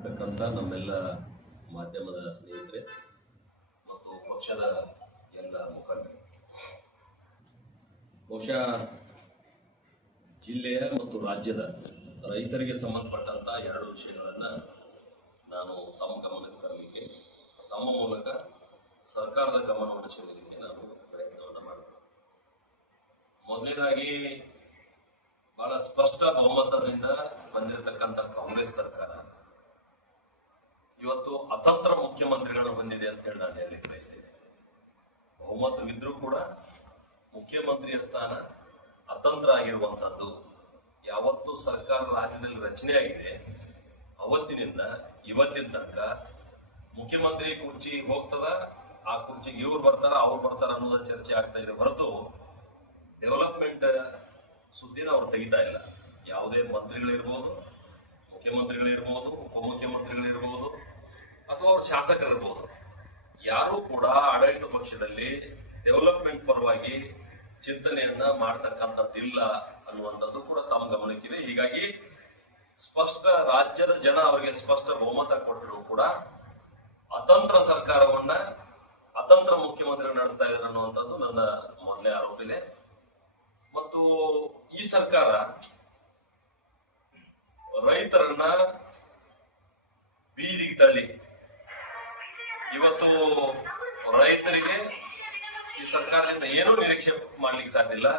ಇರ್ತಕ್ಕಂಥ ನಮ್ಮೆಲ್ಲ ಮಾಧ್ಯಮದ ಸ್ನೇಹಿತರೆ ಮತ್ತು ಪಕ್ಷದ ಎಲ್ಲ ಮುಖಂಡರು. ಬಹುಶಃ ಜಿಲ್ಲೆಯ ಮತ್ತು ರಾಜ್ಯದ ರೈತರಿಗೆ ಸಂಬಂಧಪಟ್ಟಂತ ಎರಡು ವಿಷಯಗಳನ್ನ ನಾನು ತಮ್ಮ ಗಮನಕ್ಕೆ ತರಲಿಕ್ಕೆ, ತಮ್ಮ ಮೂಲಕ ಸರ್ಕಾರದ ಗಮನವನ್ನು ಸೆಳೆಯಲಿಕ್ಕೆ ನಾನು ಪ್ರಯತ್ನವನ್ನು ಮಾಡಿದೆ ಮೊದಲನೇದಾಗಿ, ಬಹಳ ಸ್ಪಷ್ಟ ಬಹುಮತದಿಂದ ಬಂದಿರತಕ್ಕಂಥ ಕಾಂಗ್ರೆಸ್ ಸರ್ಕಾರ. ಇವತ್ತು ಅತಂತ್ರ ಮುಖ್ಯಮಂತ್ರಿಗಳು ಬಂದಿದೆ ಅಂತ ಹೇಳಿ ನಾನು ಹೇಳಿ ಬಯಸ್ತೇನೆ. ಬಹುಮತವಿದ್ರೂ ಕೂಡ ಮುಖ್ಯಮಂತ್ರಿಯ ಸ್ಥಾನ ಅತಂತ್ರ ಆಗಿರುವಂತಹದ್ದು ಯಾವತ್ತು ಸರ್ಕಾರ ರಾಜ್ಯದಲ್ಲಿ ರಚನೆ ಆಗಿದೆ. ಅವತ್ತಿನಿಂದ ಇವತ್ತಿನ ತನಕ ಮುಖ್ಯಮಂತ್ರಿ ಕುರ್ಚಿ ಹೋಗ್ತದ, ಆ ಕುರ್ಚಿಗೆ ಇವ್ರು ಬರ್ತಾರ, ಅವ್ರು ಬರ್ತಾರ ಅನ್ನೋದ ಚರ್ಚೆ ಆಗ್ತಾ ಇದೆ ಹೊರತು ಡೆವಲಪ್ಮೆಂಟ್ ಸುದ್ದಿನ ಅವ್ರು ತೆಗಿತಾ ಇಲ್ಲ. ಯಾವುದೇ ಮಂತ್ರಿಗಳಿರ್ಬೋದು, ಮುಖ್ಯಮಂತ್ರಿಗಳಿರ್ಬೋದು, ಉಪಮುಖ್ಯಮಂತ್ರಿಗಳಿರ್ಬೋದು ಅಥವಾ ಅವ್ರ ಶಾಸಕರಿರ್ಬೋದು. ಯಾರೂ ಕೂಡ ಆಡಳಿತ ಪಕ್ಷದಲ್ಲಿ ಡೆವಲಪ್ಮೆಂಟ್ ಪರವಾಗಿ ಚಿಂತನೆಯನ್ನ ಮಾಡ್ತಕ್ಕಂಥದ್ದಿಲ್ಲ ಅನ್ನುವಂಥದ್ದು ಕೂಡ ತಮ್ಮ ಗಮನಕ್ಕಿದೆ. ಹೀಗಾಗಿ ಸ್ಪಷ್ಟ ರಾಜ್ಯದ ಜನ ಅವರಿಗೆ ಸ್ಪಷ್ಟ ಬಹುಮತ ಕೊಟ್ಟರು ಕೂಡ ಅತಂತ್ರ ಸರ್ಕಾರವನ್ನ ಅತಂತ್ರ ಮುಖ್ಯಮಂತ್ರಿ ನಡೆಸ್ತಾ ಇದ್ದಾರೆ ಅನ್ನುವಂಥದ್ದು ನನ್ನ ಮೊದಲೇ ಆರೋಪ ಇದೆ. ಮತ್ತು ಈ ಸರ್ಕಾರ ರೈತರನ್ನ ಬೀದಿಗೆ ತಳ್ಳಿ. ಇವತ್ತು ರೈತರಿಗೆ ಈ ಸರ್ಕಾರದಿಂದ ಏನೂ ನಿರೀಕ್ಷೆ ಮಾಡ್ಲಿಕ್ಕೆ ಸಾಧ್ಯ ಇಲ್ಲ.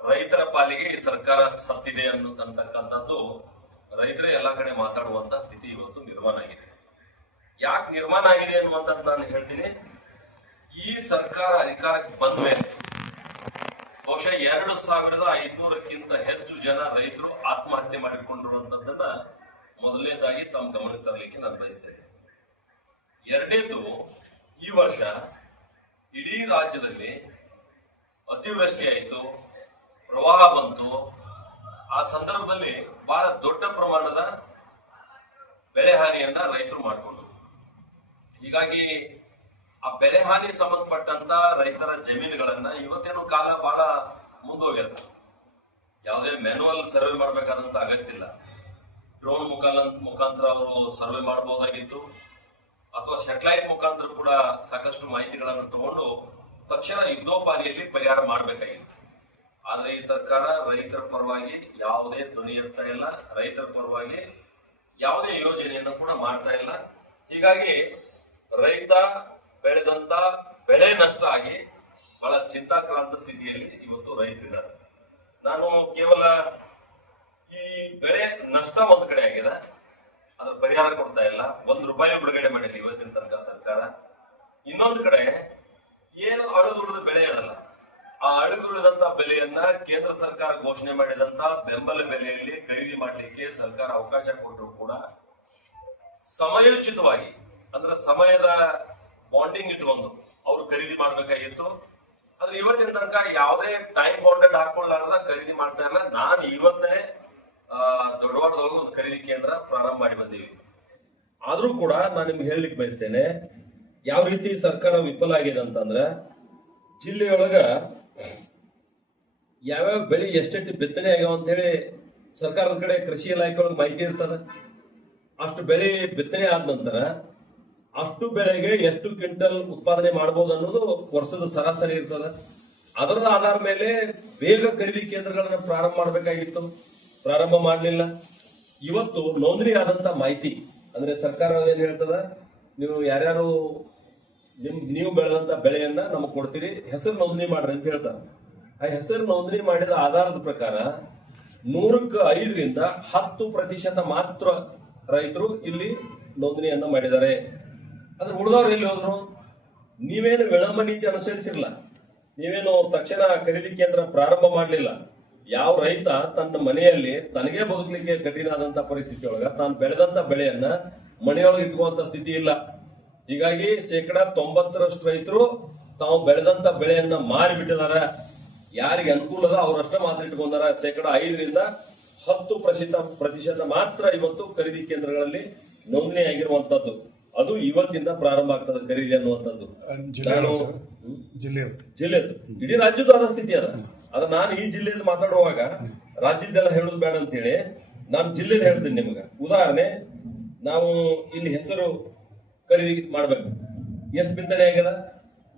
ರೈತರ ಪಾಲಿಗೆ ಈ ಸರ್ಕಾರ ಸತ್ತಿದೆ ಅನ್ನತಕ್ಕಂಥದ್ದು ರೈತರೇ ಎಲ್ಲ ಕಡೆ ಮಾತಾಡುವಂತ ಸ್ಥಿತಿ ಇವತ್ತು ನಿರ್ಮಾಣ ಆಗಿದೆ. ಯಾಕೆ ನಿರ್ಮಾಣ ಆಗಿದೆ ಅನ್ನುವಂಥದ್ದು ನಾನು ಹೇಳ್ತೀನಿ. ಈ ಸರ್ಕಾರ ಅಧಿಕಾರಕ್ಕೆ ಬಂದ ಮೇಲೆ ಬಹುಶಃ ಎರಡು ಸಾವಿರದ ಐದ್ನೂರಕ್ಕಿಂತ ಹೆಚ್ಚು ಜನ ರೈತರು ಆತ್ಮಹತ್ಯೆ ಮಾಡಿಕೊಂಡಿರುವಂತದ್ದನ್ನ ಮೊದಲನೇದಾಗಿ ತಮ್ಮ ಗಮನಕ್ಕೆ ತರಲಿಕ್ಕೆ ನಾನು ಬಯಸ್ತೇನೆ. ಎರಡನೇದು ಈ ವರ್ಷ ಇಡೀ ರಾಜ್ಯದಲ್ಲಿ ಅತಿವೃಷ್ಟಿ ಆಯಿತು, ಪ್ರವಾಹ ಬಂತು. ಆ ಸಂದರ್ಭದಲ್ಲಿ ಬಹಳ ದೊಡ್ಡ ಪ್ರಮಾಣದ ಬೆಳೆ ಹಾನಿಯನ್ನ ರೈತರು ಮಾಡಿಕೊಂಡ್ರು. ಹೀಗಾಗಿ ಆ ಬೆಳೆ ಹಾನಿ ಸಂಬಂಧಪಟ್ಟಂತ ರೈತರ ಜಮೀನುಗಳನ್ನ ಇವತ್ತೇನು ಕಾಲ ಬಹಳ ಮುಂದೋಗಿರುತ್ತೆ ಯಾವುದೇ ಮ್ಯಾನುವಲ್ ಸರ್ವೆ ಮಾಡಬೇಕಾದಂತ ಅಗತ್ಯ ಇಲ್ಲ. ಡ್ರೋನ್ ಮುಖಾಂತರ ಮುಖಾಂತರ ಅವರು ಸರ್ವೆ ಮಾಡಬಹುದಾಗಿತ್ತು ಅಥವಾ ಸ್ಯಾಟಲೈಟ್ ಮುಖಾಂತರ ಕೂಡ ಸಾಕಷ್ಟು ಮಾಹಿತಿಗಳನ್ನು ತಗೊಂಡು ತಕ್ಷಣ ಯುದ್ಧೋಪಾದಿಯಲ್ಲಿ ಪರಿಹಾರ ಮಾಡಬೇಕಾಗಿತ್ತು. ಆದ್ರೆ ಈ ಸರ್ಕಾರ ರೈತರ ಪರವಾಗಿ ಯಾವುದೇ ಧ್ವನಿ ಎತ್ತಾ ಇಲ್ಲ, ರೈತರ ಪರವಾಗಿ ಯಾವುದೇ ಯೋಜನೆಯನ್ನು ಕೂಡ ಮಾಡ್ತಾ ಇಲ್ಲ. ಹೀಗಾಗಿ ರೈತ ಬೆಳೆದಂತ ಬೆಳೆ ನಷ್ಟ ಆಗಿ ಬಹಳ ಚಿಂತಾಕ್ರಾಂತ ಸ್ಥಿತಿಯಲ್ಲಿ ಇವತ್ತು ರೈತರಿದ್ದಾರೆ. ನಾನು ಕೇವಲ ಈ ಬೆಳೆ ನಷ್ಟ ಒಂದು ಕಡೆ ಆಗಿದೆ. ಪರಿಹಾರ ಕೊಡ್ತಾ ಇಲ್ಲ. ಒಂದ್ ರೂಪಾಯಿ ಬಿಡುಗಡೆ ಮಾಡಿಲ್ಲ ಇವತ್ತಿನ ತನಕ ಸರ್ಕಾರ. ಇನ್ನೊಂದು ಕಡೆ ಏನು ಅಳಿದುಳಿದ ಬೆಳೆ ಅದಲ್ಲ ಆ ಅಳಿದುಳಿದಂತ ಬೆಲೆಯನ್ನ ಕೇಂದ್ರ ಸರ್ಕಾರ ಘೋಷಣೆ ಮಾಡಿದಂತ ಬೆಂಬಲ ಬೆಲೆಯಲ್ಲಿ ಖರೀದಿ ಮಾಡಲಿಕ್ಕೆ ಸರ್ಕಾರ ಅವಕಾಶ ಕೊಟ್ಟರು ಕೂಡ ಸಮಯೋಚಿತವಾಗಿ, ಅಂದ್ರೆ ಸಮಯದ ಬಾಂಡಿಂಗ್ ಇಟ್ಕೊಂಡು ಅವರು ಖರೀದಿ ಮಾಡಬೇಕಾಗಿತ್ತು. ಆದ್ರೆ ಇವತ್ತಿನ ತನಕ ಯಾವುದೇ ಟೈಮ್ ಬಾಂಡೆಡ್ ಹಾಕೊಳ್ಳಾರ್ದ ಖರೀದಿ ಮಾಡ್ತಾ ಇಲ್ಲ. ನಾನು ಇವತ್ತೇ ದೊಡ್ಡವಾಡದೊಳಗೆ ಒಂದು ಖರೀದಿ ಕೇಂದ್ರ ಪ್ರಾರಂಭ ಮಾಡಿ ಬಂದೀವಿ ಆದ್ರೂ ಕೂಡ ನಾನು ನಿಮ್ಗೆ ಹೇಳಲಿಕ್ಕೆ ಬಯಸ್ತೇನೆ, ಯಾವ ರೀತಿ ಸರ್ಕಾರ ವಿಫಲ ಆಗಿದೆ ಅಂತಂದ್ರೆ, ಜಿಲ್ಲೆಯೊಳಗ ಯಾವ್ಯಾವ ಬೆಳೆ ಎಷ್ಟೆಷ್ಟು ಬಿತ್ತನೆ ಆಗ್ಯಾವ ಅಂತ ಹೇಳಿ ಸರ್ಕಾರದ ಕಡೆ ಕೃಷಿ ಇಲಾಖೆ ಒಳಗೆ ಮಾಹಿತಿ ಇರ್ತದೆ. ಅಷ್ಟು ಬೆಳೆ ಬಿತ್ತನೆ ಆದ ನಂತರ ಅಷ್ಟು ಬೆಳೆಗೆ ಎಷ್ಟು ಕ್ವಿಂಟಲ್ ಉತ್ಪಾದನೆ ಮಾಡಬಹುದು ಅನ್ನೋದು ವರ್ಷದ ಸರಾಸರಿ ಇರ್ತದೆ. ಅದರ ಆಧಾರ ಮೇಲೆ ಬೇಗ ಖರೀದಿ ಕೇಂದ್ರಗಳನ್ನ ಪ್ರಾರಂಭ ಮಾಡಬೇಕಾಗಿತ್ತು. ಪ್ರಾರಂಭ ಮಾಡಲಿಲ್ಲ. ಇವತ್ತು ನೋಂದಣಿ ಆದಂತ ಮಾಹಿತಿ ಅಂದ್ರೆ ಸರ್ಕಾರ ಏನ್ ಹೇಳ್ತದ? ನೀವು ಯಾರ್ಯಾರು ನಿಮ್ ನೀವು ಬೆಳೆದಂತ ಬೆಳೆಯನ್ನ ನಮಗ್ ಕೊಡ್ತೀರಿ, ಹೆಸರು ನೋಂದಣಿ ಮಾಡ್ರಿ ಅಂತ ಹೇಳ್ತಾರೆ. ಆ ಹೆಸರು ನೋಂದಣಿ ಮಾಡಿದ ಆಧಾರದ ಪ್ರಕಾರ ನೂರಕ್ಕೆ ಐದರಿಂದ ಹತ್ತು ಪ್ರತಿಶತ ಮಾತ್ರ ರೈತರು ಇಲ್ಲಿ ನೋಂದಣಿಯನ್ನ ಮಾಡಿದ್ದಾರೆ. ಆದ್ರೆ ಉಳಿದವ್ರು ಎಲ್ಲಿ ಹೋದ್ರು? ನೀವೇನು ವಿಳಂಬ ನೀತಿ ಅನುಸರಿಸಿಲ್ಲ ನೀವೇನು ತಕ್ಷಣ ಖರೀದಿ ಕೇಂದ್ರ ಪ್ರಾರಂಭ ಮಾಡಲಿಲ್ಲ ಯಾವ ರೈತ ತನ್ನ ಮನೆಯಲ್ಲಿ ತನಗೆ ಬದುಕಲಿಕ್ಕೆ ಕಠಿಣ ಆದಂತ ಪರಿಸ್ಥಿತಿ ಒಳಗ ತಾನು ಬೆಳೆದಂತ ಬೆಳೆಯನ್ನ ಮನೆಯೊಳಗೆ ಇಟ್ಕುವಂತ ಸ್ಥಿತಿ ಇಲ್ಲ. ಹೀಗಾಗಿ ಶೇಕಡ ತೊಂಬತ್ತರಷ್ಟು ರೈತರು ತಾವು ಬೆಳೆದಂತ ಬೆಳೆಯನ್ನ ಮಾರಿ ಬಿಟ್ಟಿದಾರ ಯಾರಿಗೆ ಅನುಕೂಲ ಅದ ಅವರಷ್ಟ ಮಾತ್ರ ಇಟ್ಕೊಂಡಾರ. ಶೇಕಡ ಐದರಿಂದ ಹತ್ತು ಪ್ರತಿಶತ ಪ್ರತಿಶತ ಮಾತ್ರ ಇವತ್ತು ಖರೀದಿ ಕೇಂದ್ರಗಳಲ್ಲಿ ನೋಂದಣಿ ಆಗಿರುವಂತದ್ದು ಅದು ಇವತ್ತಿಂದ ಪ್ರಾರಂಭ ಆಗ್ತದೆ ಖರೀದಿ ಅನ್ನುವಂಥದ್ದು. ಜಿಲ್ಲೆ ಜಿಲ್ಲೆಯದು ಇಡೀ ರಾಜ್ಯದ ಸ್ಥಿತಿ ಅದ. ಅದ ನಾನು ಈ ಜಿಲ್ಲೆಯಲ್ಲಿ ಮಾತಾಡುವಾಗ ರಾಜ್ಯದ್ದೆಲ್ಲ ಹೇಳೋದು ಬೇಡ ಅಂತೇಳಿ ನಾನು ಜಿಲ್ಲೆದ ಹೇಳ್ತೀನಿ ನಿಮಗೆ. ಉದಾಹರಣೆ, ನಾವು ಇಲ್ಲಿ ಹೆಸರು ಖರೀದಿ ಮಾಡಬೇಕು. ಎಷ್ಟು ಬಿತ್ತನೆ ಆಗ್ಯದ?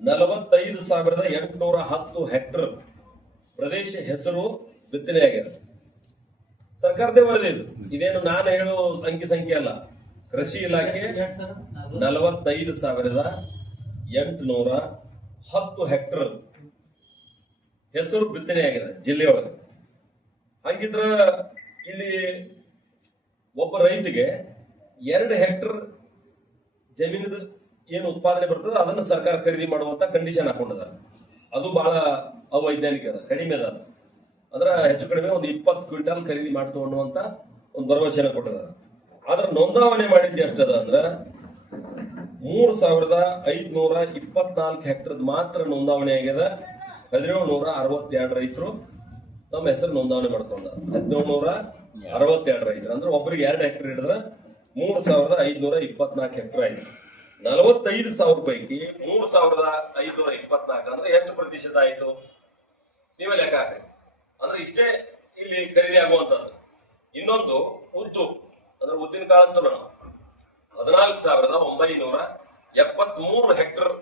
ನಲವತ್ತೈದು ಸಾವಿರದ ಎಂಟುನೂರ ಹತ್ತು ಹೆಕ್ಟರ್ ಪ್ರದೇಶ ಹೆಸರು ಬಿತ್ತನೆ ಆಗ್ಯದ. ಸರ್ಕಾರದೇ ವರದಿ ಇದು. ಇದೇನು ನಾನು ಹೇಳೋ ಅಂಕಿ ಸಂಖ್ಯೆ ಅಲ್ಲ. ಕೃಷಿ ಇಲಾಖೆ ನಲವತ್ತೈದು ಸಾವಿರದ ಎಂಟುನೂರ ಹತ್ತು ಹೆಕ್ಟರ್ ಹೆಸರು ಬಿತ್ತನೆ ಆಗಿದೆ ಜಿಲ್ಲೆಯೊಳಗೆ. ಹಂಗಿದ್ರ ಇಲ್ಲಿ ಒಬ್ಬ ರೈತಿಗೆ ಎರಡು ಹೆಕ್ಟರ್ ಜಮೀನದ ಏನು ಉತ್ಪಾದನೆ ಬರ್ತದೆ ಅದನ್ನ ಸರ್ಕಾರ ಖರೀದಿ ಮಾಡುವಂತ ಕಂಡೀಷನ್ ಹಾಕೊಂಡಿದ್ದಾರೆ. ಅದು ಬಹಳ ಅವೈಜ್ಞಾನಿಕ ಅದ, ಕಡಿಮೆ ಅದ ಅಂದ್ರೆ ಹೆಚ್ಚು ಕಡಿಮೆ ಒಂದು ಇಪ್ಪತ್ತು ಕ್ವಿಂಟಲ್ ಖರೀದಿ ಮಾಡ್ತು ಅನ್ನುವಂತ ಒಂದು ಭರವಸೆನ ಕೊಟ್ಟಿದ್ದಾರೆ. ಆದ್ರೆ ನೋಂದಾವಣೆ ಮಾಡಿದ್ದು ಎಷ್ಟದ ಅಂದ್ರ ಮೂರ್ ಸಾವಿರದ ಐದ್ನೂರ ಇಪ್ಪತ್ನಾಲ್ಕು ಹೆಕ್ಟರ್ ಮಾತ್ರ ನೋಂದಾವಣೆ ಆಗ್ಯದ ಹದಿನೇಳು ನೂರ ಅರವತ್ತೆರಡು ರೈತರು ತಮ್ಮ ಹೆಸರು ನೋಂದಣಿ ಮಾಡ್ಕೊಂಡ. ಹದಿನೇಳು ನೂರ ಅರವತ್ತೆರಡು ರೈತರು. ಅಂದ್ರೆ ಒಬ್ಬರಿಗೆ ಎರಡು ಹೆಕ್ಟರ್ ಹಿಡಿದ್ರೆ ಮೂರ್ ಸಾವಿರದ ಐದ್ನೂರ ಇಪ್ಪತ್ನಾಲ್ಕು ಹೆಕ್ಟರ್ ಆಯ್ತು. ನಲವತ್ತೈದು ಸಾವಿರ ಪೈಕಿ ಮೂರ್ ಸಾವಿರದ ಐದ್ನೂರ ಇಪ್ಪತ್ನಾಲ್ಕು ಅಂದ್ರೆ ಎಷ್ಟು ಪ್ರತಿಶತ ಆಯ್ತು? ನೀವೇ ಲೆಕ್ಕ ಹಾಕಿ ಅಂದ್ರೆ ಇಷ್ಟೇ ಇಲ್ಲಿ ಖರೀದಿ ಆಗುವಂತದ್ದು ಇನ್ನೊಂದು ಉದ್ದು. ಅಂದ್ರೆ ಉದ್ದಿನ ಕಾಳಂತೂ ನಾವು ಹದಿನಾಲ್ಕು ಸಾವಿರದ ಒಂಬೈನೂರ ಎಪ್ಪತ್ತ್ ಮೂರು ಹೆಕ್ಟರ್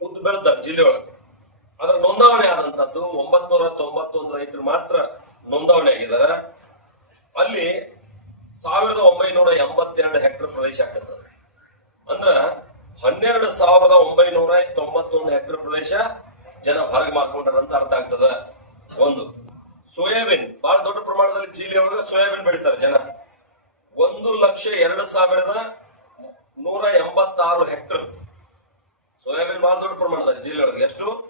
ಉದ್ದು ಬೆಳೆದ ಜಿಲ್ಲೆಯೊಳಗೆ ಅದರ ನೋಂದಾವಣೆ ಆದಂತದ್ದು ಒಂಬತ್ನೂರ ತೊಂಬತ್ತೊಂದು ರೈತರು ಮಾತ್ರ ನೋಂದಾವಣೆ ಆಗಿದ್ದಾರೆ. ಅಲ್ಲಿ ಸಾವಿರದ ಒಂಬೈನೂರ ಎಂಬತ್ತೆರಡು ಹೆಕ್ಟರ್ ಪ್ರದೇಶ ಆಗ್ತದೆ. ಅಂದ್ರ ಹನ್ನೆರಡು ಸಾವಿರದ ಒಂಬೈನೂರ ತೊಂಬತ್ತೊಂದು ಹೆಕ್ಟರ್ ಪ್ರದೇಶ ಜನ ಹೊರಗೆ ಮಾಡ್ಕೊಂಡಾರಂತ ಅರ್ಥ ಆಗ್ತದ. ಒಂದು, ಸೋಯಾಬೀನ್ ಬಹಳ ದೊಡ್ಡ ಪ್ರಮಾಣದಲ್ಲಿ ಜಿಲ್ಲೆಯೊಳಗೆ ಸೋಯಾಬೀನ್ ಬೆಳಿತಾರೆ ಜನ. ಒಂದು ಲಕ್ಷ ಎರಡು ಸಾವಿರದ ನೂರ ಎಂಬತ್ತಾರು ಹೆಕ್ಟರ್. ಸೋಯಾಬೀನ್ ಬಹಳ ದೊಡ್ಡ ಪ್ರಮಾಣದಲ್ಲಿ ಜಿಲ್ಲೆಯೊಳಗೆ ಎಷ್ಟು?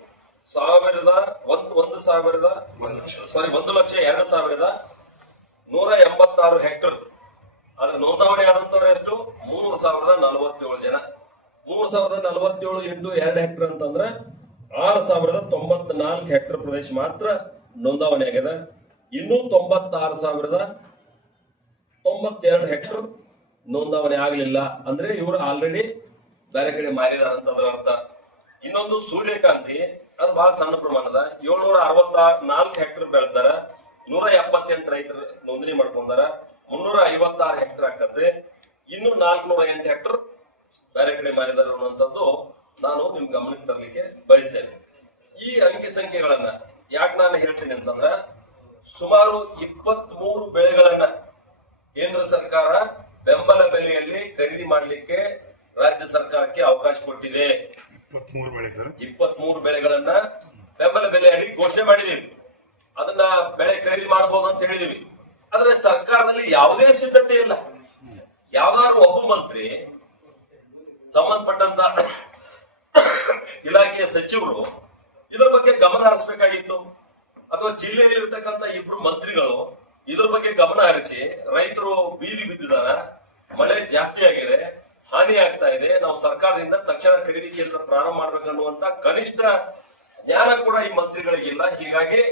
ಸಾವಿರದ ಒಂದು ಒಂದು ಸಾವಿರದ ಸಾರಿ ಒಂದು ಲಕ್ಷ ಎರಡು ಸಾವಿರದ ನೂರ ಎಂಬತ್ತಾರು ಹೆಕ್ಟರ್. ಅದ್ರ ನೋಂದಾವಣಿ ಆದಂತವ್ರು ಎಷ್ಟು? ಮೂರು ಸಾವಿರದ ನಲವತ್ತೇಳು ಜನ. ಮೂರು ಸಾವಿರದ ನಲವತ್ತೇಳು ಇಂಟು ಎರಡು ಹೆಕ್ಟರ್ ಅಂತಂದ್ರೆ ಆರು ಸಾವಿರದ ತೊಂಬತ್ನಾಲ್ಕು ಹೆಕ್ಟರ್ ಪ್ರದೇಶ ಮಾತ್ರ ನೋಂದಾವಣಿ ಆಗಿದೆ. ಇನ್ನೂ ತೊಂಬತ್ತಾರು ಸಾವಿರದ ತೊಂಬತ್ತೆರಡು ಹೆಕ್ಟರ್ ನೋಂದಾವಣಿ ಆಗಲಿಲ್ಲ. ಅಂದ್ರೆ ಇವರು ಆಲ್ರೆಡಿ ಬೇರೆ ಕಡೆ ಮಾರಿದಾರ ಅದರ ಅರ್ಥ. ಇನ್ನೊಂದು ಸೂರ್ಯಕಾಂತಿ. ಅದು ಬಹಳ ಸಣ್ಣ ಪ್ರಮಾಣದ ಏಳ್ನೂರ ಅರವತ್ತ ನಾಲ್ಕು ಹೆಕ್ಟರ್ ಬೆಳೆದಾರ, ನೂರ ಎಪ್ಪತ್ತೆಂಟು ರೈತರು ನೋಂದಣಿ ಮಾಡ್ಕೊಂಡಾರ, ಮುನ್ನೂರ ಐವತ್ತಾರು ಹೆಕ್ಟರ್ ಆಕತ್ತೆ ಇನ್ನು ನಾಲ್ಕುನೂರ ಎಂಟು ಹೆಕ್ಟರ್ ಬೇರೆ ಕಡೆ ಮಾಡಿದಾರೆ ಅನ್ನುವಂಥದ್ದು ನಾನು ನಿಮ್ ಗಮನಕ್ಕೆ ತರಲಿಕ್ಕೆ ಬಯಸ್ತೇನೆ. ಈ ಅಂಕಿ ಸಂಖ್ಯೆಗಳನ್ನ ಯಾಕೆ ನಾನು ಹೇಳ್ತೀನಿ ಅಂತಂದ್ರ, ಸುಮಾರು ಇಪ್ಪತ್ತ್ ಮೂರು ಬೆಳೆಗಳನ್ನ ಕೇಂದ್ರ ಸರ್ಕಾರ ಬೆಂಬಲ ಬೆಲೆಯಲ್ಲಿ ಖರೀದಿ ಮಾಡಲಿಕ್ಕೆ ರಾಜ್ಯ ಸರ್ಕಾರಕ್ಕೆ ಅವಕಾಶ ಕೊಟ್ಟಿದೆ. ಇಪ್ಪತ್ಮೂರು ಬೆಳೆ ಸರ್. ಇಪ್ಪತ್ತ್ ಮೂರು ಬೆಳೆಗಳನ್ನ ಬೆಂಬಲ ಬೆಲೆ ಅಡಿ ಘೋಷಣೆ ಮಾಡಿದೀವಿ ಅದನ್ನ ಬೆಳೆ ಖರೀದಿ ಮಾಡಬಹುದು ಅಂತ ಹೇಳಿದೀವಿ ಆದ್ರೆ ಸರ್ಕಾರದಲ್ಲಿ ಯಾವುದೇ ಸಿದ್ಧತೆ ಇಲ್ಲ. ಯಾವ್ದಾದ್ರು ಒಬ್ಬ ಮಂತ್ರಿ, ಸಂಬಂಧಪಟ್ಟಂತ ಇಲಾಖೆಯ ಸಚಿವರು ಇದ್ರ ಬಗ್ಗೆ ಗಮನ ಹರಿಸಬೇಕಾಗಿತ್ತು. ಅಥವಾ ಜಿಲ್ಲೆಯಲ್ಲಿ ಇರತಕ್ಕಂತ ಇಬ್ರು ಮಂತ್ರಿಗಳು ಇದ್ರ ಬಗ್ಗೆ ಗಮನ ಹರಿಸಿ ರೈತರು ಬೀದಿ ಬಿದ್ದಿದಾರ, ಮಳೆ ಜಾಸ್ತಿ ಆಗಿದೆ ಹಾನಿ ಆಗ್ತಾ ಇದೆ. ನಾವು ಸರ್ಕಾರದಿಂದ ತಕ್ಷಣ ಖರೀದಿ ಕೇಂದ್ರ ಪ್ರಾರಂಭ ಮಾಡ್ಬೇಕನ್ನುವಂತ ಕನಿಷ್ಠ ಜ್ಞಾನ ಕೂಡ ಈ ಮಂತ್ರಿಗಳಿಗಿಲ್ಲ ಹೀಗಾಗಿ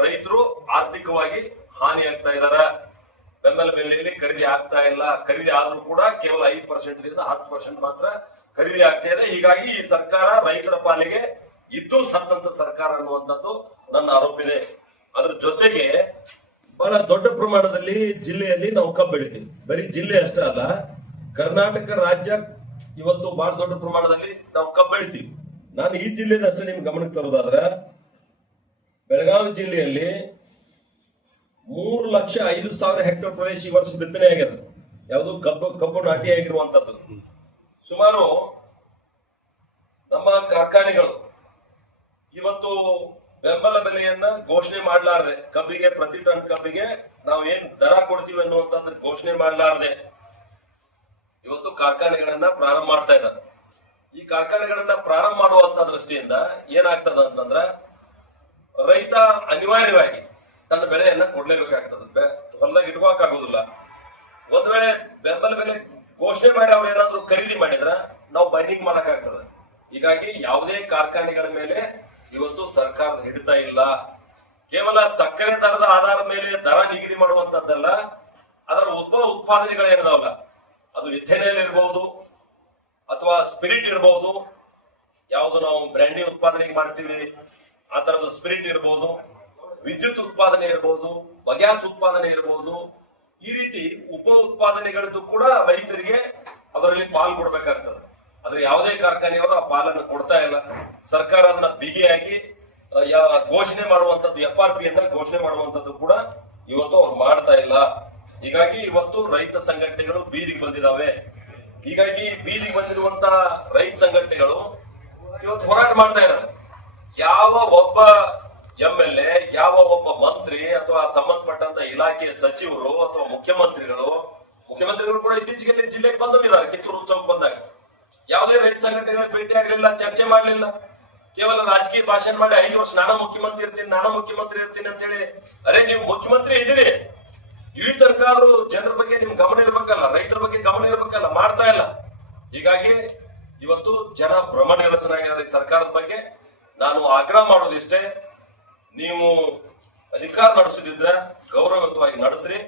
ರೈತರು ಆರ್ಥಿಕವಾಗಿ ಹಾನಿ ಆಗ್ತಾ ಇದಾರ ಬೆಂಬಲ ಬೆಲೆಯಲ್ಲಿ ಖರೀದಿ ಆಗ್ತಾ ಇಲ್ಲ. ಖರೀದಿ ಆದ್ರೂ ಕೂಡ ಕೇವಲ ಐದು ಪರ್ಸೆಂಟ್ ದಿಂದ ಹತ್ತು ಪರ್ಸೆಂಟ್ ಮಾತ್ರ ಖರೀದಿ ಆಗ್ತಾ ಇದೆ. ಹೀಗಾಗಿ ಈ ಸರ್ಕಾರ ರೈತರ ಪಾಲಿಗೆ ಇದ್ದು ಸತ್ತಂತ ಸರ್ಕಾರ ಅನ್ನುವಂಥದ್ದು ನನ್ನ ಆರೋಪ ಇದೆ ಅದ್ರ ಜೊತೆಗೆ ಬಹಳ ದೊಡ್ಡ ಪ್ರಮಾಣದಲ್ಲಿ ಜಿಲ್ಲೆಯಲ್ಲಿ ನಾವು ಕಬ್ಬು ಬೆಳಿತೀವಿ. ಬರೀ ಜಿಲ್ಲೆ ಅಷ್ಟೇ ಅಲ್ಲ ಕರ್ನಾಟಕ ರಾಜ್ಯ ಇವತ್ತು ಬಹಳ ದೊಡ್ಡ ಪ್ರಮಾಣದಲ್ಲಿ ನಾವು ಕಬ್ಬು ನಾನು ಈ ಜಿಲ್ಲೆದ ಅಷ್ಟೇ ನಿಮ್ಗೆ ಗಮನಕ್ಕೆ ತರೋದಾದ್ರೆ, ಬೆಳಗಾವಿ ಜಿಲ್ಲೆಯಲ್ಲಿ ಮೂರು ಲಕ್ಷ ಐದು ಸಾವಿರ ಹೆಕ್ಟರ್ ಪ್ರದೇಶ ಈ ವರ್ಷ ಬಿತ್ತನೆ ಆಗ್ಯದ. ಯಾವುದು ಕಬ್ಬು ಕಬ್ಬು ನಾಟಿ ಆಗಿರುವಂತದ್ದು. ಸುಮಾರು ನಮ್ಮ ಕಾರ್ಖಾನೆಗಳು ಇವತ್ತು ಬೆಂಬಲ ಬೆಲೆಯನ್ನ ಘೋಷಣೆ ಮಾಡಲಾರದೆ. ಕಬ್ಬಿಗೆ, ಪ್ರತಿ ಟನ್ ಕಬ್ಬಿಗೆ ನಾವು ಏನ್ ದರ ಕೊಡ್ತೀವಿ ಅನ್ನುವಂಥದ್ದು ಘೋಷಣೆ ಮಾಡಲಾರದೆ. ಇವತ್ತು ಕಾರ್ಖಾನೆಗಳನ್ನ ಪ್ರಾರಂಭ ಮಾಡ್ತಾ ಇದ್ದಾರೆ. ಈ ಕಾರ್ಖಾನೆಗಳನ್ನ ಪ್ರಾರಂಭ ಮಾಡುವಂತ ದೃಷ್ಟಿಯಿಂದ ಏನಾಗ್ತದ ಅಂತಂದ್ರ, ರೈತ ಅನಿವಾರ್ಯವಾಗಿ ತನ್ನ ಬೆಳೆಯನ್ನ ಕೊಡ್ಲೇಬೇಕಾಗ್ತದೆ. ಹೊಲದಾಗ ಇಟ್ಕೋಕ್ ಆಗುದಿಲ್ಲ ಒಂದ್ ವೇಳೆ ಬೆಂಬಲ ಬೆಲೆ ಘೋಷಣೆ ಮಾಡಿ ಅವ್ರು ಏನಾದ್ರು ಖರೀದಿ ಮಾಡಿದ್ರ ನಾವು ಬೈಂಡಿಂಗ್ ಮಾಡಕ್ ಆಗ್ತದೆ ಹೀಗಾಗಿ ಯಾವುದೇ ಕಾರ್ಖಾನೆಗಳ ಮೇಲೆ ಇವತ್ತು ಸರ್ಕಾರ ಹಿಡಿತ ಇಲ್ಲ. ಕೇವಲ ಸಕ್ಕರೆ ದರದ ಆಧಾರದ ಮೇಲೆ ದರ ನಿಗದಿ ಮಾಡುವಂತದ್ದಲ್ಲ, ಅದರ ಉದ್ಭವ ಉತ್ಪಾದನೆಗಳು ಏನಿದಾವಲ್ಲ ಅದು ಇಥೆನೇಲ್ ಇರಬಹುದು ಅಥವಾ ಸ್ಪಿರಿಟ್ ಇರಬಹುದು ಯಾವುದು ನಾವು ಬ್ರ್ಯಾಂಡಿ ಉತ್ಪಾದನೆಗೆ ಮಾಡ್ತೀವಿ, ಆ ತರದ ಸ್ಪಿರಿಟ್ ಇರಬಹುದು ವಿದ್ಯುತ್ ಉತ್ಪಾದನೆ ಇರಬಹುದು ಬಗ್ಯಾಸ್ ಉತ್ಪಾದನೆ ಇರಬಹುದು ಈ ರೀತಿ ಉಪ ಉತ್ಪಾದನೆಗಳದ್ದು ಕೂಡ ರೈತರಿಗೆ ಅದರಲ್ಲಿ ಪಾಲ್ ಕೊಡ್ಬೇಕಾಗ್ತದೆ. ಆದ್ರೆ ಯಾವುದೇ ಕಾರ್ಖಾನೆಯವರು ಆ ಪಾಲನ್ನು ಕೊಡ್ತಾ ಇಲ್ಲ. ಸರ್ಕಾರ ಅದನ್ನ ಬಿಗಿಯಾಗಿ ಘೋಷಣೆ ಮಾಡುವಂತದ್ದು ಎಫ್ ಆರ್ ಪಿ ಅನ್ನ ಘೋಷಣೆ ಮಾಡುವಂತದ್ದು ಕೂಡ ಇವತ್ತು ಅವ್ರು ಮಾಡ್ತಾ ಇಲ್ಲ. ಹೀಗಾಗಿ ಇವತ್ತು ರೈತ ಸಂಘಟನೆಗಳು ಬೀದಿಗೆ ಬಂದಿದಾವೆ. ಹೀಗಾಗಿ ಬೀದಿಗೆ ಬಂದಿರುವಂತ ರೈತ ಸಂಘಟನೆಗಳು ಇವತ್ತು ಹೋರಾಟ ಮಾಡ್ತಾ ಇದ್ದಾರೆ ಯಾವ ಒಬ್ಬ ಎಂ ಎಲ್ ಯಾವ ಒಬ್ಬ ಮಂತ್ರಿ ಅಥವಾ ಸಂಬಂಧಪಟ್ಟಂತ ಇಲಾಖೆಯ ಸಚಿವರು ಅಥವಾ ಮುಖ್ಯಮಂತ್ರಿಗಳು ಮುಖ್ಯಮಂತ್ರಿಗಳು ಕೂಡ ಇತ್ತೀಚೆಗೆ ಜಿಲ್ಲೆಗೆ ಬಂದೋಗಿದ್ದಾರೆ ಕಿತ್ತೂರು ಉತ್ಸವಕ್ಕೆ ಬಂದಾಗ. ಯಾವುದೇ ರೈತ ಸಂಘಟನೆಗಳ ಭೇಟಿ ಆಗಲಿಲ್ಲ, ಚರ್ಚೆ ಮಾಡಲಿಲ್ಲ. ಕೇವಲ ರಾಜಕೀಯ ಭಾಷಣ ಮಾಡಿ ಐದು ವರ್ಷ ನಾನು ಮುಖ್ಯಮಂತ್ರಿ ಇರ್ತೀನಿ, ನಾನು ಮುಖ್ಯಮಂತ್ರಿ ಇರ್ತೀನಿ ಅಂತ ಹೇಳಿ ಅರೆ, ನೀವು ಮುಖ್ಯಮಂತ್ರಿ ಇದ್ದೀರಿ. ಇಲ್ಲಿ ಸರ್ಕಾರ ಜನರ ಬಗ್ಗೆ ನಿಮ್ ಗಮನ ಇರ್ಬೇಕಲ್ಲ, ರೈತರ ಬಗ್ಗೆ ಗಮನ ಇರ್ಬೇಕಲ್ಲ, ಮಾಡ್ತಾ ಇಲ್ಲ. ಹೀಗಾಗಿ ಇವತ್ತು ಜನ ಭ್ರಮ ಈ ಸರ್ಕಾರದ ಬಗ್ಗೆ. ನಾನು ಆಗ್ರಹ ಮಾಡೋದಿಷ್ಟೇ, ನೀವು ಅಧಿಕಾರ ನಡೆಸಿದ್ರೆ ಗೌರವಯುತವಾಗಿ ನಡೆಸ್ರಿ,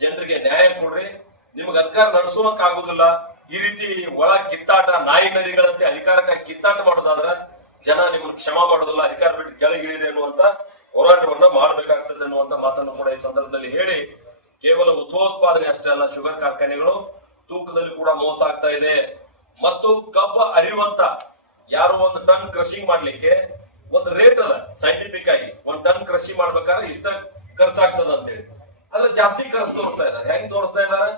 ಜನರಿಗೆ ನ್ಯಾಯ ಕೊಡ್ರಿ. ನಿಮ್ಗೆ ಅಧಿಕಾರ ನಡೆಸುವಕ್ ಈ ರೀತಿ ಒಳ ಕಿತ್ತಾಟ, ನಾಯಿ ನರಿಗಳಂತೆ ಅಧಿಕಾರಕ್ಕಾಗಿ ಕಿತ್ತಾಟ ಮಾಡೋದಾದ್ರೆ ಜನ ನಿಮ್ಮನ್ನು ಕ್ಷಮ ಮಾಡೋದಿಲ್ಲ, ಅಧಿಕಾರ ಬಿಟ್ಟು ಕೆಳಗಿಳಿರಿ ಅನ್ನುವಂತ ಹೋರಾಟವನ್ನು ಮಾಡಬೇಕಾಗ್ತದೆ ಅನ್ನುವಂತ ಮಾತನ್ನು ಕೂಡ ಈ ಸಂದರ್ಭದಲ್ಲಿ ಹೇಳಿ ಕೇವಲ ಉತ್ಪೋತ್ಪಾದನೆ ಅಷ್ಟೇ ಅಲ್ಲ, ಶುಗರ್ ಕಾರ್ಖಾನೆಗಳು ತೂಕದಲ್ಲಿ ಕೂಡ ಮೋಸ ಆಗ್ತಾ ಇದೆ. ಮತ್ತು ಕಬ್ಬ ಅರಿಯುವಂತ ಯಾರು ಒಂದು ಟನ್ ಕೃಷಿ ಮಾಡ್ಲಿಕ್ಕೆ ಒಂದು ರೇಟ್ ಅದ ಸೈಂಟಿಫಿಕ್ ಆಗಿ. ಒಂದ್ ಟನ್ ಕೃಷಿ ಮಾಡ್ಬೇಕಾದ್ರೆ ಇಷ್ಟ ಖರ್ಚಾಗ್ತದ ಅಂತೇಳಿ. ಅದ್ರ ಜಾಸ್ತಿ ಖರ್ಚು ತೋರಿಸ್ತಾ ಇದ್ದಾರೆ. ಹೆಂಗ್ ತೋರಿಸ್ತಾ ಇದ್ದಾರೆ?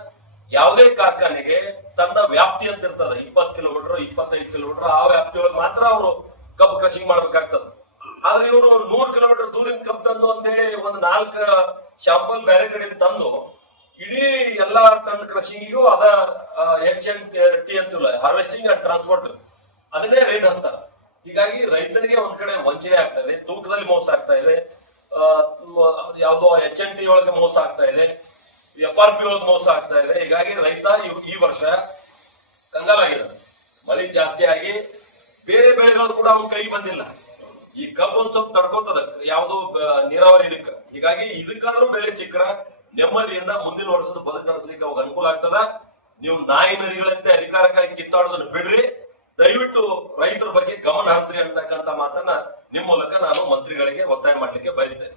ಯಾವುದೇ ಕಾರ್ಖಾನೆಗೆ ತನ್ನ ವ್ಯಾಪ್ತಿ ಅಂತ ಇರ್ತದ. ಇಪ್ಪತ್ ಕಿಲೋಮೀಟರ್, ಇಪ್ಪತ್ತೈದು ಕಿಲೋಮೀಟರ್, ಆ ವ್ಯಾಪ್ತಿಯೊಳಗೆ ಮಾತ್ರ ಅವರು ಕಬ್ಬು ಕೃಷಿ ಮಾಡ್ಬೇಕಾಗ್ತದ. ಆದ್ರೆ ಇವರು ನೂರು ಕಿಲೋಮೀಟರ್ ಕಬ್ಬು ತಂದು ಅಂತೇಳಿ ಒಂದು ನಾಲ್ಕು ಶಾಂಪಲ್ ಬೇರೆ ಕಡೆ ತಂದು, ಇಡೀ ಎಲ್ಲಾ ಟನ್ ಕ್ರಷಿಂಗಿಗೂ ಅದ ಎಚ್ ಎನ್ ಟಿ ಅಂತಿಲ್ಲ ಹಾರ್ವೆಸ್ಟಿಂಗ್ ಅಂಡ್ ಟ್ರಾನ್ಸ್ಪೋರ್ಟ್ ಅದನ್ನೇ ರೇಟ್ ಹಚ್ತಾರ. ಹೀಗಾಗಿ ರೈತರಿಗೆ ಒಂದ್ ಕಡೆ ವಂಚನೆ ಆಗ್ತಾ ಇದೆ, ತೂಕದಲ್ಲಿ ಮೋಸ ಆಗ್ತಾ ಇದೆ ಯಾವ್ದೋ ಎಚ್ ಎನ್ ಟಿ ಒಳಗೆ ಮೋಸ ಆಗ್ತಾ ಇದೆ ಎಫ್ ಆರ್ ಪಿ ಒಳಗೆ ಮೋಸ ಆಗ್ತಾ ಇದೆ. ಹೀಗಾಗಿ ರೈತ ಈ ವರ್ಷ ಕಂಗಾಲಾಗಿದೆ ಮಳೆ ಜಾಸ್ತಿ ಆಗಿ ಬೇರೆ ಬೆಳೆಗಳು ಕೂಡ ಅವ್ನ ಕೈ ಬಂದಿಲ್ಲ. ಈ ಕಬ್ ಒಂದ್ ಸ್ವಲ್ಪ ತಡ್ಕೋತದ, ಯಾವ್ದು ನೀರಾವರಿ ಇದಕ್ಕ. ಹೀಗಾಗಿ ಇದಕ್ಕಾದ್ರೂ ಬೆಲೆ ಸಿಕ್ಕ್ರ ನೆಮ್ಮದಿಯಿಂದ ಮುಂದಿನ ವರ್ಷದ ಬದುಕು ನಡೆಸಲಿಕ್ಕೆ ಅವಾಗ ಅನುಕೂಲ ಆಗ್ತದ. ನೀವು ನಾಯಿ ನರಿಗಳಂತೆ ಅಧಿಕಾರಕ್ಕಾಗಿ ಕಿತ್ತಾಡೋದನ್ನು ಬಿಡ್ರಿ. ದಯವಿಟ್ಟು ರೈತರ ಬಗ್ಗೆ ಗಮನ ಹರಿಸ್ರಿ ಅಂತಕ್ಕಂತ ಮಾತನ್ನ ನಿಮ್ಮ ಮೂಲಕ ನಾನು ಮಂತ್ರಿಗಳಿಗೆ ಒತ್ತಾಯ ಮಾಡಲಿಕ್ಕೆ ಬಯಸ್ತೇನೆ.